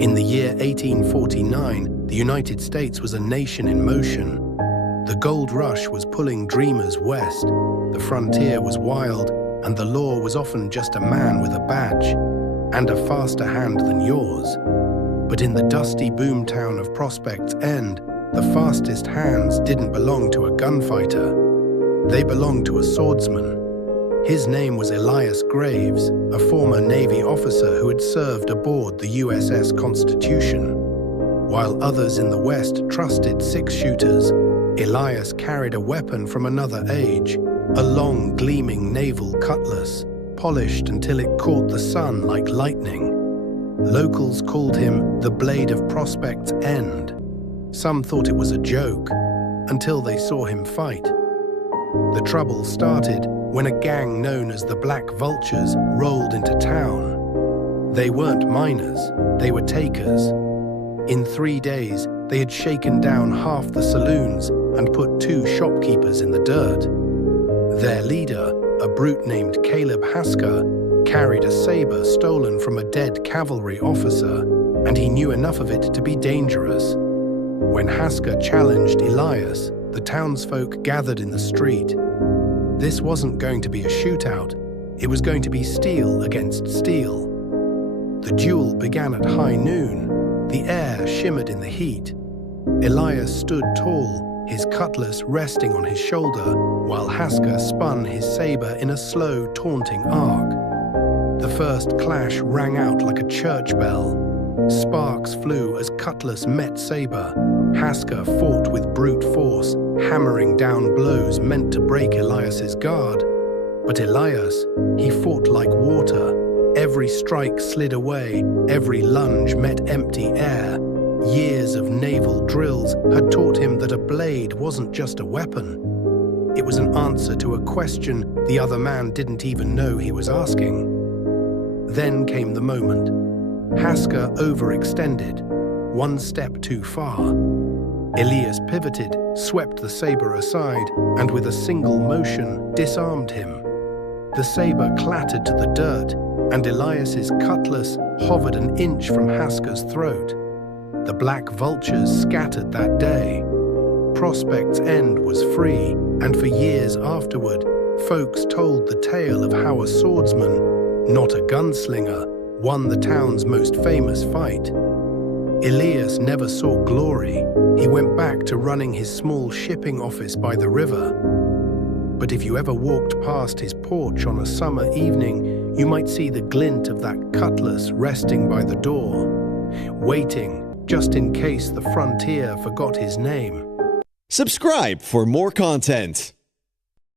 In the year 1849, the United States was a nation in motion. The gold rush was pulling dreamers west, the frontier was wild, and the law was often just a man with a badge, and a faster hand than yours. But in the dusty boomtown of Prospect's End, the fastest hands didn't belong to a gunfighter. They belonged to a swordsman. His name was Elias Graves, a former Navy officer who had served aboard the USS Constitution. While others in the West trusted six-shooters, Elias carried a weapon from another age, a long, gleaming naval cutlass, polished until it caught the sun like lightning. Locals called him the Blade of Prospect's End. Some thought it was a joke, until they saw him fight. The trouble started when a gang known as the Black Vultures rolled into town. They weren't miners, they were takers. In 3 days, they had shaken down half the saloons and put 2 shopkeepers in the dirt. Their leader, a brute named Caleb Hasker, carried a saber stolen from a dead cavalry officer, and he knew enough of it to be dangerous. When Hasker challenged Elias, the townsfolk gathered in the street. This wasn't going to be a shootout, it was going to be steel against steel. The duel began at high noon. The air shimmered in the heat. Elias stood tall, his cutlass resting on his shoulder, while Hasker spun his saber in a slow, taunting arc. The first clash rang out like a church bell. Sparks flew as cutlass met saber. Hasker fought with brute force, hammering down blows meant to break Elias's guard. But Elias, he fought like water. Every strike slid away, every lunge met empty air. Years of naval drills had taught him that a blade wasn't just a weapon. It was an answer to a question the other man didn't even know he was asking. Then came the moment. Hasker overextended, one step too far. Elias pivoted, swept the saber aside, and with a single motion, disarmed him. The saber clattered to the dirt, and Elias's cutlass hovered an inch from Hasker's throat. The Black Vultures scattered that day. Prospect's End was free, and for years afterward, folks told the tale of how a swordsman, not a gunslinger, won the town's most famous fight. Elias never saw glory. He went back to running his small shipping office by the river. But if you ever walked past his porch on a summer evening, you might see the glint of that cutlass resting by the door, waiting just in case the frontier forgot his name. Subscribe for more content.